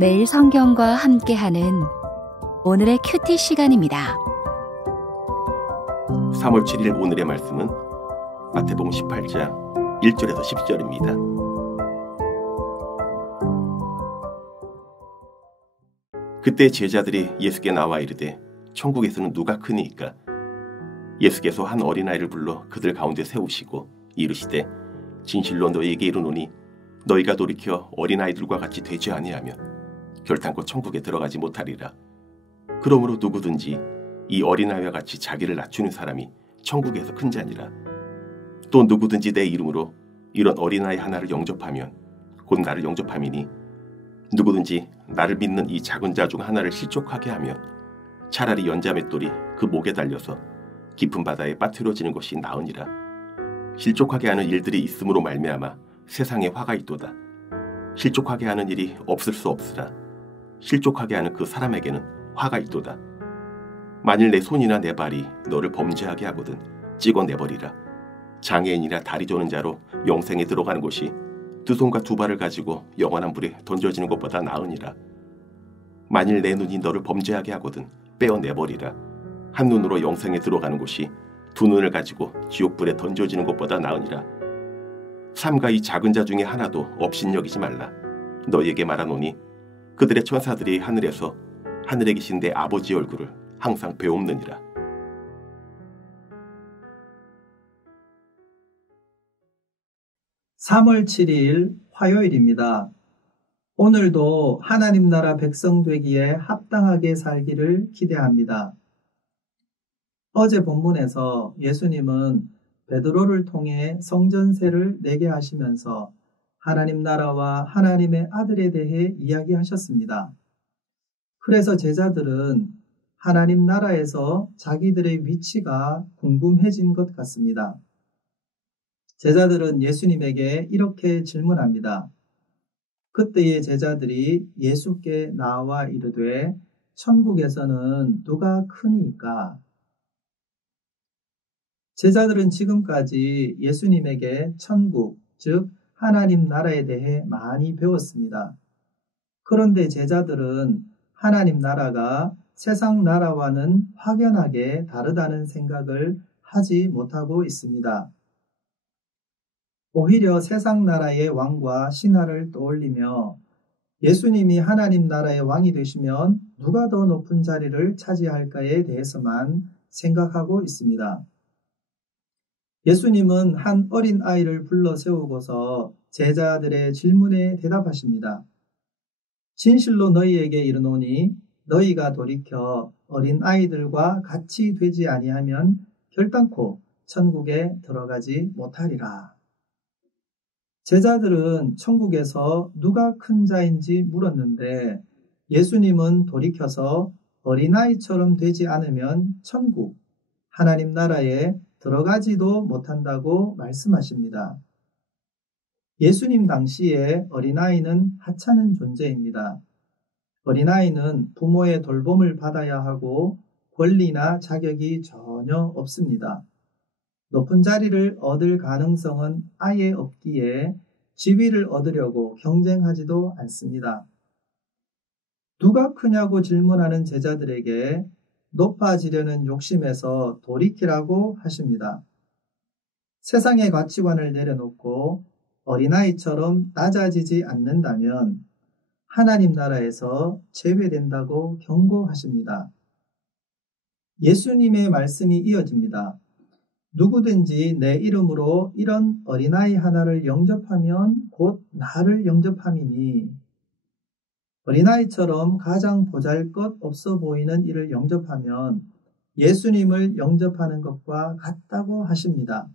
매일 성경과 함께하는 오늘의 큐티 시간입니다. 3월 7일 오늘의 말씀은 마태복음 18장 1절에서 10절입니다. 그때 제자들이 예수께 나와 이르되 천국에서는 누가 크니이까? 예수께서 한 어린아이를 불러 그들 가운데 세우시고 이르시되 진실로 너희에게 이르노니 너희가 돌이켜 어린아이들과 같이 되지 아니하면 결단코 천국에 들어가지 못하리라. 그러므로 누구든지 이 어린아이와 같이 자기를 낮추는 사람이 천국에서 큰 자니라. 또 누구든지 내 이름으로 이런 어린아이 하나를 영접하면 곧 나를 영접함이니 누구든지 나를 믿는 이 작은 자 중 하나를 실족하게 하면 차라리 연자맷돌이 그 목에 달려서 깊은 바다에 빠뜨려지는 것이 나으니라. 실족하게 하는 일들이 있음으로 말미암아 세상에 화가 있도다. 실족하게 하는 일이 없을 수 없으나 실족하게 하는 그 사람에게는 화가 있도다. 만일 내 손이나 내 발이 너를 범죄하게 하거든 찍어내버리라. 장애인이나 다리 저는 자로 영생에 들어가는 것이 두 손과 두 발을 가지고 영원한 불에 던져지는 것보다 나으니라. 만일 내 눈이 너를 범죄하게 하거든 빼어내버리라. 한 눈으로 영생에 들어가는 것이 두 눈을 가지고 지옥불에 던져지는 것보다 나으니라. 삼가 이 작은 자 중에 하나도 업신여기지 말라. 너희에게 말하노니 그들의 천사들이 하늘에서 하늘에 계신 내 아버지 얼굴을 항상 배옵느니라. (3월 7일) 화요일입니다. 오늘도 하나님 나라 백성 되기에 합당하게 살기를 기대합니다. 어제 본문에서 예수님은 베드로를 통해 성전세를 내게 하시면서 하나님 나라와 하나님의 아들에 대해 이야기하셨습니다. 그래서 제자들은 하나님 나라에서 자기들의 위치가 궁금해진 것 같습니다. 제자들은 예수님에게 이렇게 질문합니다. 그때의 제자들이 예수께 나와 이르되 천국에서는 누가 크니이까? 제자들은 지금까지 예수님에게 천국, 즉 하나님 나라에 대해 많이 배웠습니다. 그런데 제자들은 하나님 나라가 세상 나라와는 확연하게 다르다는 생각을 하지 못하고 있습니다. 오히려 세상 나라의 왕과 신하를 떠올리며 예수님이 하나님 나라의 왕이 되시면 누가 더 높은 자리를 차지할까에 대해서만 생각하고 있습니다. 예수님은 한 어린 아이를 불러 세우고서 제자들의 질문에 대답하십니다. 진실로 너희에게 이르노니 너희가 돌이켜 어린 아이들과 같이 되지 아니하면 결단코 천국에 들어가지 못하리라. 제자들은 천국에서 누가 큰 자인지 물었는데 예수님은 돌이켜서 어린아이처럼 되지 않으면 천국, 하나님 나라에 들어가지도 못한다고 말씀하십니다. 예수님 당시에 어린아이는 하찮은 존재입니다. 어린아이는 부모의 돌봄을 받아야 하고 권리나 자격이 전혀 없습니다. 높은 자리를 얻을 가능성은 아예 없기에 지위를 얻으려고 경쟁하지도 않습니다. 누가 크냐고 질문하는 제자들에게 높아지려는 욕심에서 돌이키라고 하십니다. 세상의 가치관을 내려놓고 어린아이처럼 낮아지지 않는다면 하나님 나라에서 제외된다고 경고하십니다. 예수님의 말씀이 이어집니다. 누구든지 내 이름으로 이런 어린아이 하나를 영접하면 곧 나를 영접함이니 어린아이처럼 가장 보잘것 없어 보이는 이를 영접하면 예수님을 영접하는 것과 같다고 하십니다.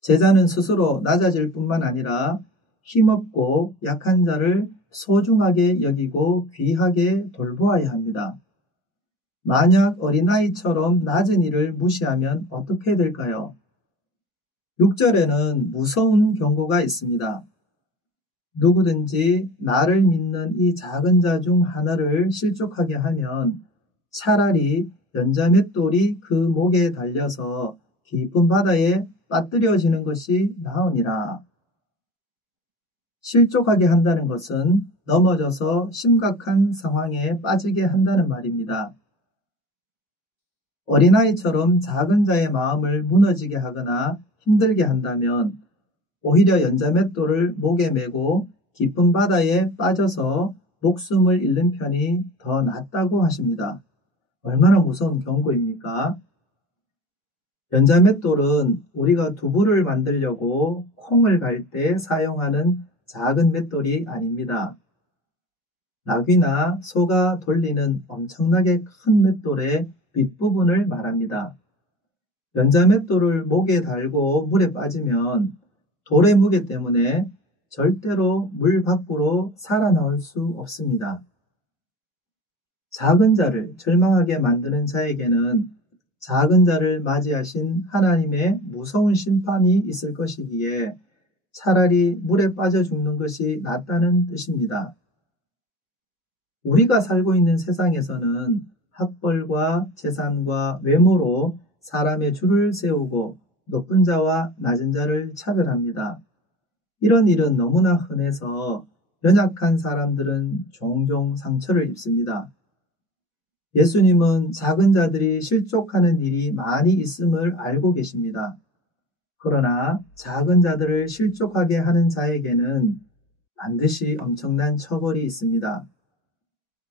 제자는 스스로 낮아질 뿐만 아니라 힘없고 약한 자를 소중하게 여기고 귀하게 돌보아야 합니다. 만약 어린아이처럼 낮은 이를 무시하면 어떻게 될까요? 6절에는 무서운 경고가 있습니다. 누구든지 나를 믿는 이 작은 자 중 하나를 실족하게 하면 차라리 연자맷돌이 그 목에 달려서 깊은 바다에 빠뜨려지는 것이 나으니라. 실족하게 한다는 것은 넘어져서 심각한 상황에 빠지게 한다는 말입니다. 어린아이처럼 작은 자의 마음을 무너지게 하거나 힘들게 한다면 오히려 연자맷돌을 목에 메고 깊은 바다에 빠져서 목숨을 잃는 편이 더 낫다고 하십니다. 얼마나 무서운 경고입니까? 연자맷돌은 우리가 두부를 만들려고 콩을 갈 때 사용하는 작은 맷돌이 아닙니다. 나귀나 소가 돌리는 엄청나게 큰 맷돌의 윗부분을 말합니다. 연자맷돌을 목에 달고 물에 빠지면 돌의 무게 때문에 절대로 물 밖으로 살아나올 수 없습니다. 작은 자를 절망하게 만드는 자에게는 작은 자를 맞이하신 하나님의 무서운 심판이 있을 것이기에 차라리 물에 빠져 죽는 것이 낫다는 뜻입니다. 우리가 살고 있는 세상에서는 학벌과 재산과 외모로 사람의 줄을 세우고 높은 자와 낮은 자를 차별합니다. 이런 일은 너무나 흔해서 연약한 사람들은 종종 상처를 입습니다. 예수님은 작은 자들이 실족하는 일이 많이 있음을 알고 계십니다. 그러나 작은 자들을 실족하게 하는 자에게는 반드시 엄청난 처벌이 있습니다.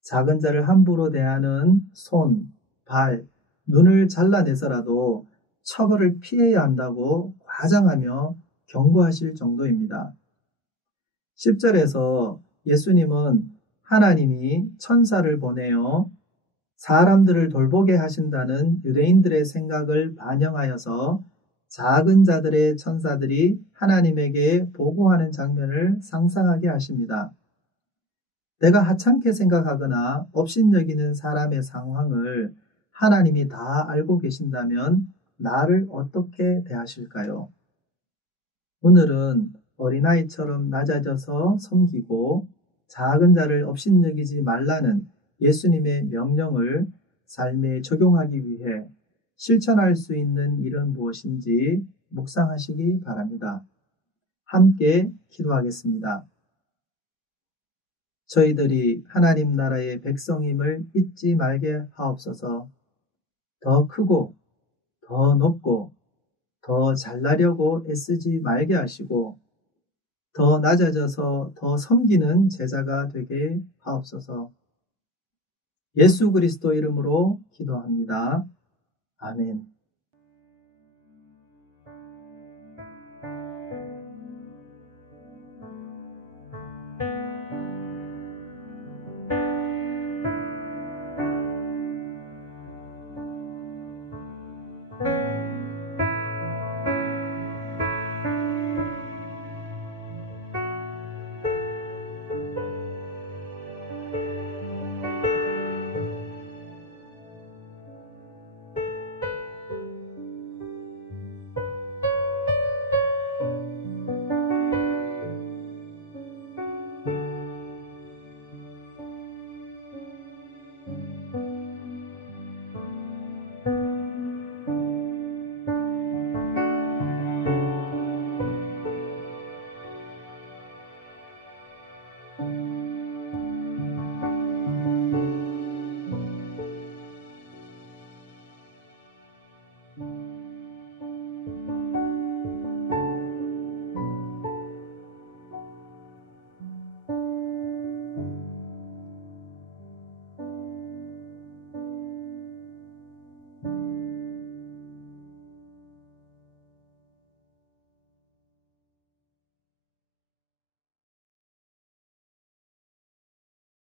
작은 자를 함부로 대하는 손, 발, 눈을 잘라내서라도 처벌을 피해야 한다고 과장하며 경고하실 정도입니다. 10절에서 예수님은 하나님이 천사를 보내어 사람들을 돌보게 하신다는 유대인들의 생각을 반영하여서 작은 자들의 천사들이 하나님에게 보고하는 장면을 상상하게 하십니다. 내가 하찮게 생각하거나 업신여기는 사람의 상황을 하나님이 다 알고 계신다면 나를 어떻게 대하실까요? 오늘은 어린아이처럼 낮아져서 섬기고 작은 자를 업신여기지 말라는 예수님의 명령을 삶에 적용하기 위해 실천할 수 있는 일은 무엇인지 묵상하시기 바랍니다. 함께 기도하겠습니다. 저희들이 하나님 나라의 백성임을 잊지 말게 하옵소서. 더 크고 더 높고 더 잘나려고 애쓰지 말게 하시고 더 낮아져서 더 섬기는 제자가 되게 하옵소서. 예수 그리스도 이름으로 기도합니다. 아멘.